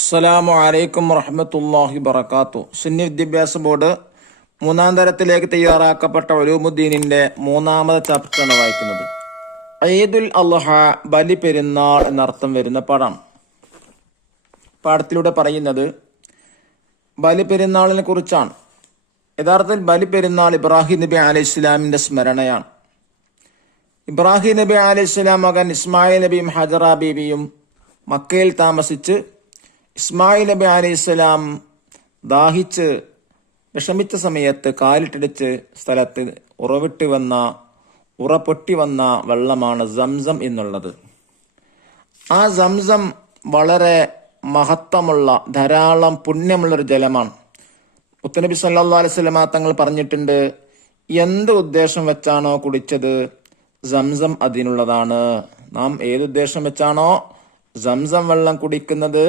അസ്സലാമു അലൈക്കും വറഹ്മത്തുള്ളാഹി വബറകാതുഹു. സുന്നി വിദ്യാഭ്യാസ ബോർഡ് 3-ാം തരത്തിലേക്ക് തയ്യാറാക്കപ്പെട്ട ഉലൂമുദ്ദീനിന്റെ 3-ാമത് ചാപ്റ്ററാണ് വായിക്കുന്നത്. ഈദുൽ അദ്ഹ, ബലി പെരുന്നാൾ എന്നർത്ഥം വരുന്ന പാഠം. പാഠത്തിലൂടെ പറയുന്നത് ബലി പെരുന്നാളിനെ കുറിച്ചാണ്. യഥാർത്ഥത്തിൽ ബലി പെരുന്നാൾ ഇബ്രാഹിം നബി അലൈഹിസ്സലാമിന്റെ സ്മരണയാണ്. ഇബ്രാഹിം നബി അലൈഹിസ്സലാം മകൻ ഇസ്മായിൽ നബിയും ഹജറ ബീവിയും മക്കയിൽ താമസിച്ച് ഇസ്മായിൽ നബി അലൈഹിസ്സലാം ദാഹിച്ച് വിഷമിച്ച സമയത്ത് കാലിട്ടിടിച്ച് സ്ഥലത്ത് ഉറപൊട്ടി വന്ന വെള്ളമാണ് സംസം എന്നുള്ളത്. ആ സംസം വളരെ മഹത്വമുള്ള, ധാരാളം പുണ്യമുള്ളൊരു ജലമാണ്. മുത്തനബി സല്ലല്ലാഹു അലൈഹി വസല്ലമ തങ്ങൾ പറഞ്ഞിട്ടുണ്ട്, എന്ത് ഉദ്ദേശം വെച്ചാണോ കുടിച്ചത് സംസം അതിനുള്ളതാണ്. നാം ഏതുദ്ദേശം വെച്ചാണോ സംസം വെള്ളം കുടിക്കുന്നത്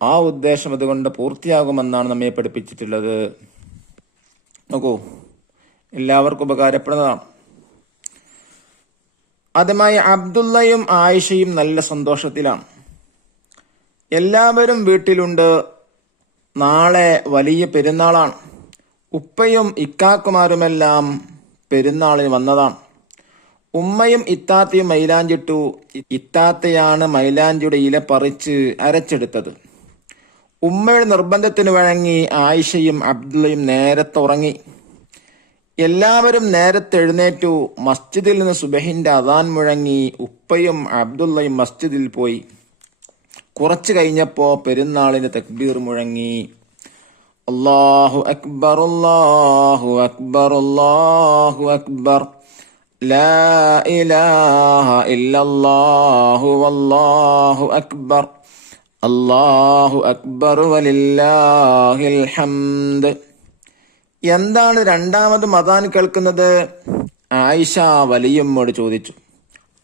ആ ഉദ്ദേശം അതുകൊണ്ട് പൂർത്തിയാകുമെന്നാണ് നമ്മെ പഠിപ്പിച്ചിട്ടുള്ളത്. നോക്കൂ, എല്ലാവർക്കും ഉപകാരപ്പെടുന്നതാണ്. അതുമായി അബ്ദുള്ളയും ആയിഷയും നല്ല സന്തോഷത്തിലാണ്. എല്ലാവരും വീട്ടിലുണ്ട്. നാളെ വലിയ പെരുന്നാളാണ്. ഉപ്പയും ഇക്കാക്കുമാരുമെല്ലാം പെരുന്നാളിന് വന്നതാണ്. ഉമ്മയും ഇത്താത്തയും മൈലാഞ്ചിട്ടു. ഇത്താത്തയാണ് മൈലാഞ്ചിയുടെ ഇല പറിച്ച് അരച്ചെടുത്തത്. ഉമ്മയുടെ നിർബന്ധത്തിന് വഴങ്ങി ആയിഷയും അബ്ദുള്ളയും നേരത്തെ ഉറങ്ങി. എല്ലാവരും നേരത്തെ എഴുന്നേറ്റു. മസ്ജിദിൽ നിന്ന് സുബഹിന്റെ അദാൻ മുഴങ്ങി. ഉപ്പയും അബ്ദുള്ളയും മസ്ജിദിൽ പോയി. കുറച്ചു കഴിഞ്ഞപ്പോ പെരുന്നാളിന്റെ തക്ബീർ മുഴങ്ങി. അല്ലാഹു അക്ബർ, അല്ലാഹു അക്ബർ, അല്ലാഹു അക്ബർ, ലാ ഇലാഹ ഇല്ലല്ലാഹു വല്ലാഹു അക്ബർ, അല്ലാഹു അക്ബർ വലില്ലാഹിൽ ഹംദ്. എന്താണ് രണ്ടാമത് അദാൻ കേൾക്കുന്നത്? ആയിഷ വലിയമ്മോട് ചോദിച്ചു.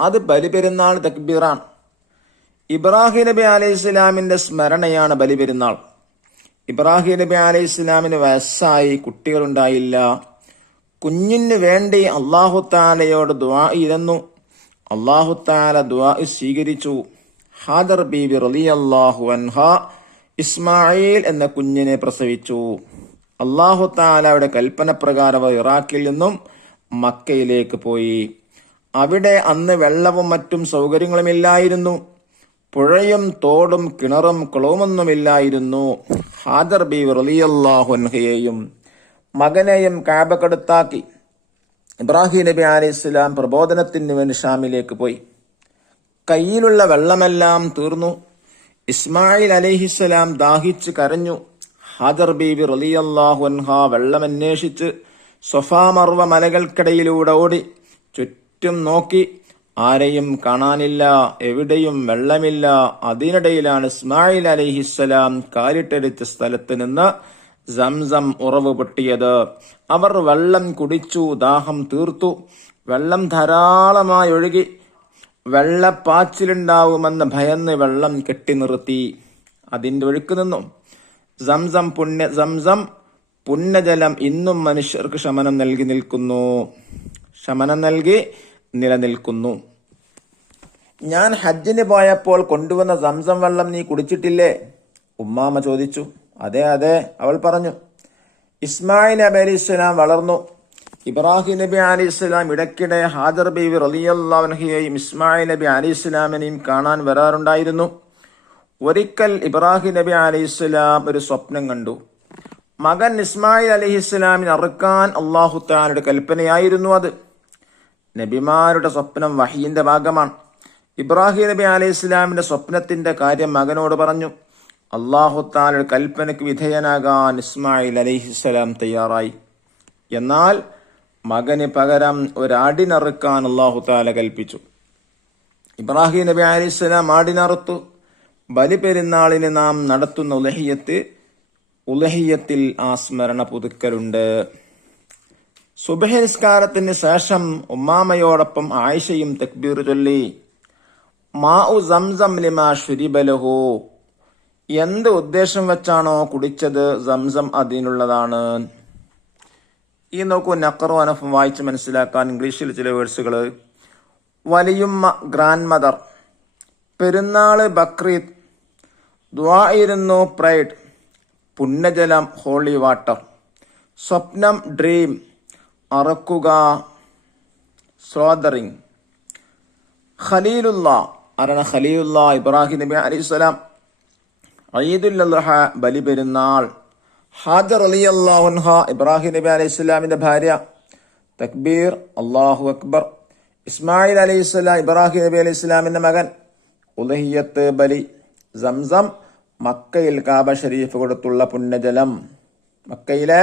അത് ബലിപെരുന്നാൾ തക്ബീറാണ്. ഇബ്രാഹിം നബി അലൈഹി ഇസ്ലാമിന്റെ സ്മരണയാണ് ബലിപെരുന്നാൾ. ഇബ്രാഹിം നബി അലൈഹി ഇസ്ലാമിന് വയസ്സായി, കുട്ടികളുണ്ടായില്ല. കുഞ്ഞിന് വേണ്ടി അല്ലാഹു തആലയോട് ദുആ ഇരുന്നു. അല്ലാഹു തആല ദുആ സ്വീകരിച്ചു. ഹാജർ ബീബി റളിയല്ലാഹു അൻഹ ഇസ്മായിൽ എന്ന കുഞ്ഞിനെ പ്രസവിച്ചു. അല്ലാഹു തആലയുടെ കൽപ്പന പ്രകാരം ഇറാഖിൽ നിന്നും മക്കയിലേക്ക് പോയി. അവിടെ അന്ന് വെള്ളവും മറ്റും സൗകര്യങ്ങളുമില്ലായിരുന്നു. പുഴയും തോടും കിണറും കുളവുമൊന്നുമില്ലായിരുന്നു. ഹാജർ ബീബി റളിയല്ലാഹു അൻഹയെയും മകനെയും കഅബക്കടുത്താക്കി ഇബ്രാഹിം നബി അലൈഹിസ്സലാം പ്രബോധനത്തിന് വേണ്ടി ഷാമിലേക്ക് പോയി. കയ്യിലുള്ള വെള്ളമെല്ലാം തീർന്നു. ഇസ്മായിൽ അലൈഹിസ്സലാം ദാഹിച്ച് കരഞ്ഞു. ഹാജർ ബീബി റളിയല്ലാഹു അൻഹ വെള്ളം അന്വേഷിച്ച് സഫാ മർവ മലകൾക്കിടയിലൂടെ ഓടി. ചുറ്റും നോക്കി, ആരെയും കാണാനില്ല, എവിടെയും വെള്ളമില്ല. അതിനിടയിലാണ് ഇസ്മായിൽ അലൈഹിസ്സലാം കാലിട്ടടിച്ച സ്ഥലത്ത് നിന്ന് സംസം ഉറവ് പൊട്ടിയത്. അവർ വെള്ളം കുടിച്ചു, ദാഹം തീർത്തു. വെള്ളം ധാരാളമായി ഒഴുകി. വെള്ളപ്പാച്ചിലുണ്ടാവുമെന്ന് ഭയന്ന് വെള്ളം കെട്ടി നിർത്തി. അതിന്റെ ഒഴുക്ക് നിന്നു. സംസം പുണ്യജലം ഇന്നും മനുഷ്യർക്ക് ശമനം നൽകി നിലനിൽക്കുന്നു. ഞാൻ ഹജ്ജിന് പോയപ്പോൾ കൊണ്ടുവന്ന സംസം വെള്ളം നീ കുടിച്ചിട്ടില്ലേ? ഉമ്മാമ ചോദിച്ചു. അതെ അതെ, അവൾ പറഞ്ഞു. ഇസ്മായിൽ നബി അലൈഹിസ്സലാം വളർന്നു. ഇബ്രാഹിം നബി അലൈഹിസ്സലാം ഇടയ്ക്കിടെ ഹാജർ ബീവി റളിയല്ലാഹു അൻഹയെയും ഇസ്മായിൽ നബി അലൈഹിസ്സലാമിനെയും കാണാൻ വരാറുണ്ടായിരുന്നു. ഒരിക്കൽ ഇബ്രാഹിം നബി അലൈഹിസ്സലാം ഒരു സ്വപ്നം കണ്ടു. മകൻ ഇസ്മായിൽ അലൈഹിസ്സലാമിനെ അറുക്കാൻ അല്ലാഹു തആലയുടെ കൽപ്പനയായിരുന്നു അത്. നബിമാരുടെ സ്വപ്നം വഹീന്റെ ഭാഗമാണ്. ഇബ്രാഹിം നബി അലൈഹിസ്സലാമിന്റെ സ്വപ്നത്തിന്റെ കാര്യം മകനോട് പറഞ്ഞു. അല്ലാഹു തആലയുടെ കൽപ്പനയ്ക്ക് വിധേയനാകാൻ ഇസ്മായിൽ അലൈഹിസ്സലാം തയ്യാറായി. എന്നാൽ മകന് പകരം ഒരാടിനറുക്കാൻ അല്ലാഹു തആല കൽപ്പിച്ചു. ഇബ്രാഹിം നബി അലൈഹിസ്സലാം ആടിനറുത്തു. ബലി പെരുന്നാളിന് നാം നടത്തുന്ന ഉലഹിയത്തിൽ ആ സ്മരണ പുതുക്കലുണ്ട്. സുബ്ഹി നിസ്കാരത്തിന് ശേഷം ഉമ്മാമയോടൊപ്പം ആയിഷയും തക്ബീർ ചൊല്ലി. മാഉ സംസം ലിമാ ശുരിബ ലഹു, എന്ത് ഉദ്ദേശം വെച്ചാണോ കുടിച്ചത് സംസം അതിനുള്ളതാണ്. ഈ നോക്കൂ, നഖറു അനഫ് വായിച്ച് മനസ്സിലാക്കാൻ ഇംഗ്ലീഷിൽ ചില വേർഡ്സുകൾ. വലിയുമ്മ ഗ്രാൻഡ് മദർ, പെരുന്നാള് ബക്രീദ്, ദുആയിരുന്നു പ്രൈഡ്, പുണ്യജലം ഹോളി വാട്ടർ. സ്വപ്നം ഡ്രീം, അറക്കുക സ്ലോദറിങ്. ഖലീലുള്ള ആരാണ്? ഖലീലുള്ള ഇബ്രാഹിം നബി അലൈഹിസ്സലാം. ഈദുൽ അദ്ഹ ബലി പെരുന്നാൾ. ഹാജർ റളിയല്ലാഹു അൻഹ ഇബ്രാഹിം നബി അലൈഹിസ്സലാമിന്റെ ഭാര്യ. തക്ബീർ, അല്ലാഹു അക്ബർ. ഇസ്മായിൽ അലൈഹിസ്സലാം ഇബ്രാഹിം നബി അലൈഹിസ്സലാമിന്റെ മകൻ. ഉദ്ഹിയ്യത്ത് ബലി. സംസം മക്കയിൽ കാബ ഷരീഫ് കൊടുത്തുള്ള പുണ്യജലം. മക്കയിലെ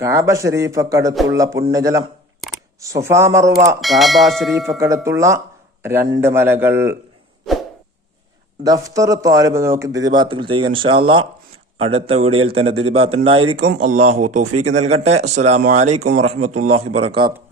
കാബ ഷരീഫക്കടുത്തുള്ള പുണ്യജലം. സുഫാ മറുവ കാബ ഷരീഫക്കടുത്തുള്ള 2 മലകൾ. ദഫ്തർ താലിബ് നോക്കി ദിരിബാത്തുകൾ ചെയ്യുക ഇൻഷാ അല്ലാഹ്. അടുത്ത വീഡിയോയിൽ തന്നെ ദിരിബാത്ത് ഉണ്ടായിരിക്കും. അല്ലാഹു തൗഫീഖ് നൽകട്ടെ. അസ്സലാമു അലൈക്കും വറഹ്മത്തുള്ളാഹി വബറകാതുഹു.